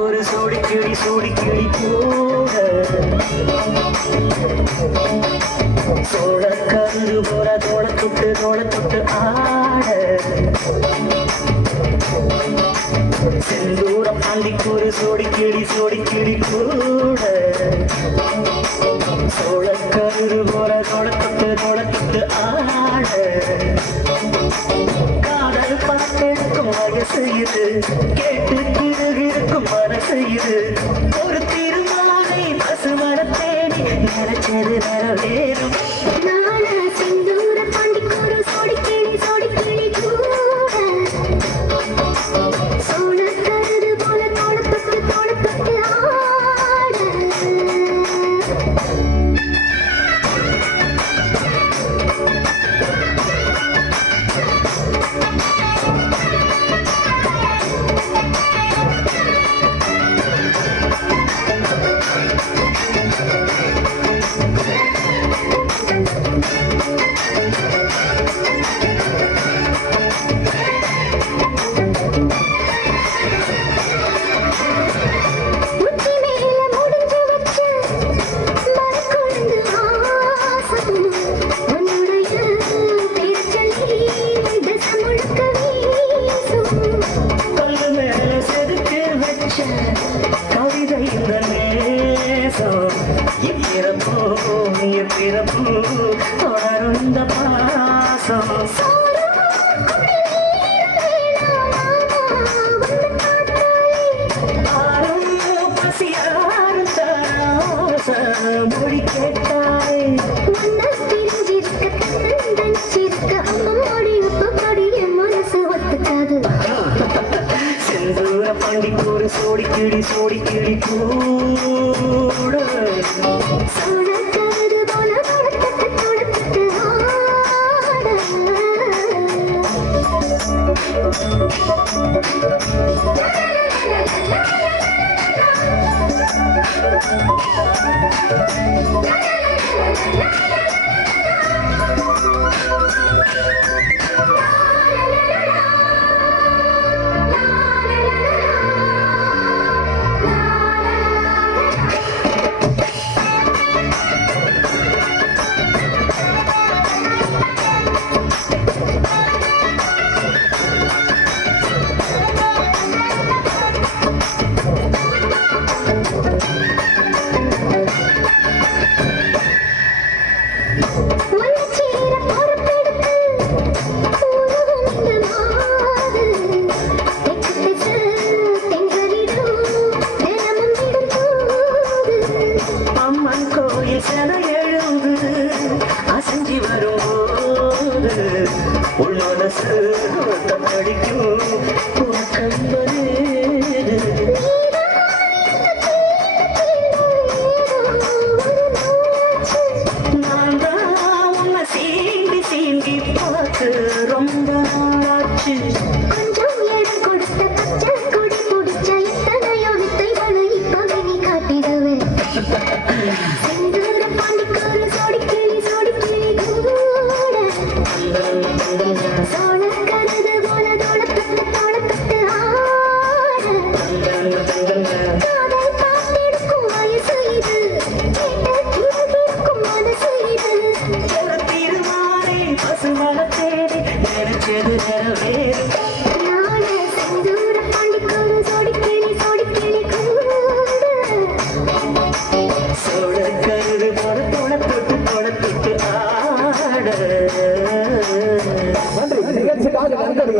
ஒரு சோடி கிளி கூட சோழக்கரு போற தோள தொட்டு ஆட செந்தூர பாண்டிக்கு ஒரு சோடி கிளி கூட சோழக்கரு போற தோள தொட்டு ஆட காதல் பாட்டெடுக்கும் வயசு இது கேட்டு கிருகிருக்கும் மனசு இது ஒரு திருமாலை பசுமர தேடி நினைச்சது நிறைவேறும் செந்தூர பாண்டிக்கு ஒரு சோடி கிளி கூட சோழக்கரு போல தோள தொட்டு ஆட கவிதை இந்த நேசம் பிறப்பு தொடரும் இந்த பாசம் ஆரும் பசியாரும் தாராசம் மொழி கேட்டாய் செந்தூர பாண்டிக்கு ஒரு சோடி கிளி கூட சோழக்கரு போல தொட்டு அசஞ்சி வரும்போது உள் மனசு படிக்கும் கம்பது நான் தான் உன்னை சீண்டி பார்த்து ரொம்ப நாளாச்சு கொஞ்சம் இடம் கொடுத்த பச்சை கொடி பிடிச்ச இத்தனையோ வித்தைகளை இப்பவே நீ காட்டிடுவேன் செந்தூர பாண்டிக்கு ஒரு சோடி கிளி கூட சோழக்கரு போல தோள தொட்டு ஆட காதல் பாட்டெடுக்கும் வயசு இது கேட்டு கிருகிருக்கும் மனசு இது ஒரு திருமாலை பசுமர தேடி நினைச்சது நிறைவேறும் செந்தூர பாண்டிக்கு ஒரு சோடி கிளி கூட சோழக்கரு போல தோள தொட்டு ஆட நன்றி நிகழ்ச்சிக்காக நன்றி